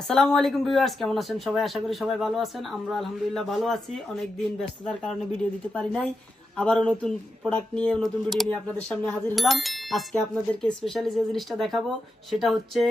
আসসালামু আলাইকুম ভিউয়ার্স, কেমন আছেন সবাই? আশা করি সবাই ভালো আছেন। আমরা আলহামদুলিল্লাহ ভালো আছি। অনেক দিন ব্যস্ততার কারণে ভিডিও দিতে পারি নাই। আবারও নতুন প্রোডাক্ট নিয়ে নতুন ভিডিও নিয়ে আপনাদের সামনে হাজির হলাম। আজকে আপনাদেরকে স্পেশালি যে জিনিসটা দেখাবো সেটা হচ্ছে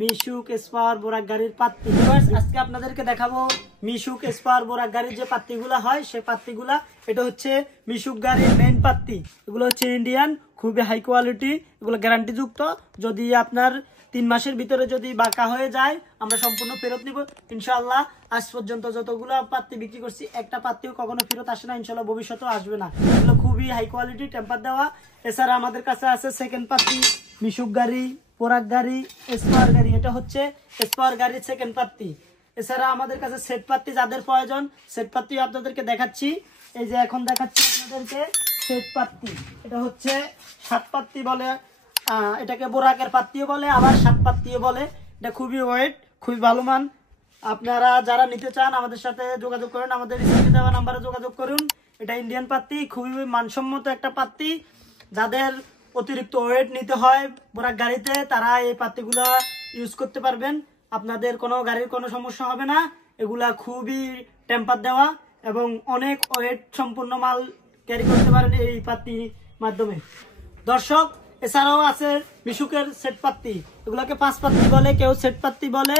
মিশুক এসপাওয়ার বোরাক গাড়ির পাত্তি। ভিউয়ার্স, আজকে আপনাদেরকে দেখাবো মিশুক এসপাওয়ার বোরাক গাড়ির যে পাত্তিগুলা হয় সেই পাত্তিগুলা। এটা হচ্ছে মিশুক গাড়ির মেইন পাত্তি। এগুলো হচ্ছে ইন্ডিয়ান, খুবই হাই কোয়ালিটি, এগুলো গ্যারান্টিযুক্ত। যদি আপনার 3 মাসের ভিতরে যদি বাঁকা হয়ে যায় আমরা সম্পূর্ণ ফেরত নিব ইনশাআল্লাহ। আজ পর্যন্ত যতগুলো পাত্তি বিক্রি করছি একটা পাত্তিও কখনো ফেরত আসে না, ইনশাআল্লাহ ভবিষ্যতেও আসবে না। এগুলো খুবই হাই কোয়ালিটি, টেম্পার দেওয়া। এছাড়া আমাদের কাছে আছে সেকেন্ড পাত্তি, মিশুক গাড়ি, পোরাক গাড়ি, এসপাওয়ার গাড়ি। এটা হচ্ছে এসপাওয়ার গাড়ির সেকেন্ড পাত্তি। এছাড়া আমাদের কাছে সেট পাত্তি, যাদের প্রয়োজন সেট পাত্তি আপনাদেরকে দেখাচ্ছি। এই যে এখন দেখাচ্ছি আপনাদেরকে সেট পাত্তি। এটা হচ্ছে 7 পাত্তি বলে, এটাকে বোরাকের পাত্তিও বলে, আবার 7 পাত্তিও বলে। এটা খুবই ওয়েট, খুবই ভালো মান। আপনারা যারা নিতে চান আমাদের সাথে যোগাযোগ করুন, আমাদের স্ক্রিনে দেওয়া নাম্বারে যোগাযোগ করুন। এটা ইন্ডিয়ান পাত্তি, খুবই মানসম্মত একটা পাত্তি। যাদের অতিরিক্ত ওয়েট নিতে হয় বোরাক গাড়িতে তারা এই পাত্তিগুলা ইউজ করতে পারবেন। আপনাদের কোনো গাড়ির কোনো সমস্যা হবে না। এগুলা খুবই টেম্পার দেওয়া এবং অনেক ওয়েট সম্পূর্ণ মাল ক্যারি করতে পারেন এই পাত্তির মাধ্যমে। দর্শক, এছাড়াও আছে মিশুকের সেট পাত্তি। এগুলোকে 5 পাত্তি বলে, কেউ সেট পাত্তি বলে,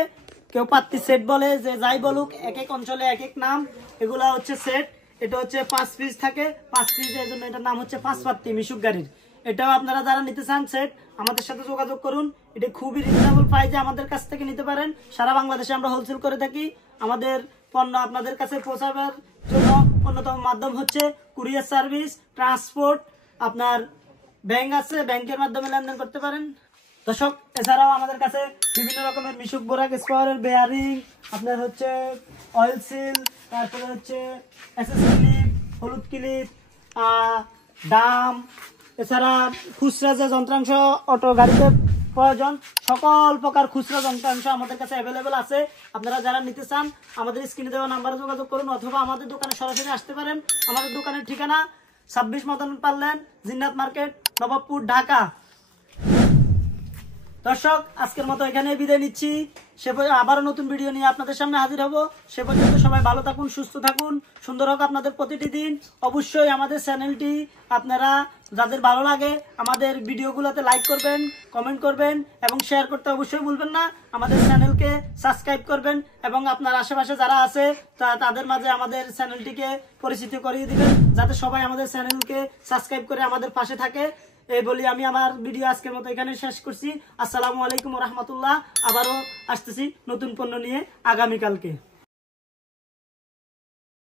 কেউ পাত্তি সেট বলে। যে যাই বলুক, এক এক অঞ্চলে এক এক নাম। এগুলা হচ্ছে সেট। এটা হচ্ছে 5 পিস থাকে, 5 পিস, এর জন্য এটার নাম হচ্ছে 5 পাত্তি মিশুক গাড়ির। এটাও আপনারা যারা নিতে চান সেট আমাদের সাথে যোগাযোগ করুন। এটা খুবই রিজনেবল প্রাইসে আমাদের কাছ থেকে নিতে পারেন। সারা বাংলাদেশে আমরা হোলসেল করে থাকি। আমাদের পণ্য আপনাদের কাছে পৌঁছাবার জন্য অন্যতম মাধ্যম হচ্ছে কুরিয়ার সার্ভিস, ট্রান্সপোর্ট। আপনার ব্যাংক আছে, ব্যাংকের মাধ্যমে লেনদেন করতে পারেন। দর্শক, এছাড়াও আমাদের কাছে বিভিন্ন রকমের মিশুক বোরাক এসপাওয়ারের বেয়ারিং, আপনার হচ্ছে অয়েল সিল, তারপরে হচ্ছে এসএস ক্লিপ, হলুদ ক্লিপ, ডাম, এছাড়া খুচরা যে যন্ত্রাংশ অটো গাড়িতে প্রয়োজন সকল প্রকার খুচরা যন্ত্রাংশ আমাদের কাছে অ্যাভেলেবেল আছে। আপনারা যারা নিতে চান আমাদের স্ক্রিনে দেওয়া নাম্বারে যোগাযোগ করুন, অথবা আমাদের দোকানে সরাসরি আসতে পারেন। আমাদের দোকানের ঠিকানা 26 মদন পারলেন, জিন্নাত মার্কেট, নবাবপুর, ঢাকা। দর্শক, আজকের মতো এখানে বিদায় নিচ্ছি। আবারও নতুন ভিডিও নিয়ে আপনাদের সামনে হাজির হব। সে পর্যন্ত সবাই ভালো থাকুন, সুস্থ থাকুন, সুন্দর হোক আপনাদের প্রতিটি দিন। অবশ্যই আমাদের চ্যানেলটি আপনারা যাদের ভালো লাগে আমাদের ভিডিওগুলোতে লাইক করবেন, কমেন্ট করবেন এবং শেয়ার করতে অবশ্যই ভুলবেন না। আমাদের চ্যানেলকে সাবস্ক্রাইব করবেন এবং আপনার আশেপাশে যারা আছে তাদের মাঝে আমাদের চ্যানেলটিকে পরিচিতি করিয়ে দিবেন, যাতে সবাই আমাদের চ্যানেলকে সাবস্ক্রাইব করে আমাদের পাশে থাকে। এই বলি আমি আমার ভিডিও আজকের মতো এখানে শেষ করছি। আসসালামু আলাইকুম ওয়া রাহমাতুল্লাহ। আবারও আসতেছি নতুন পণ্য নিয়ে আগামীকালকে।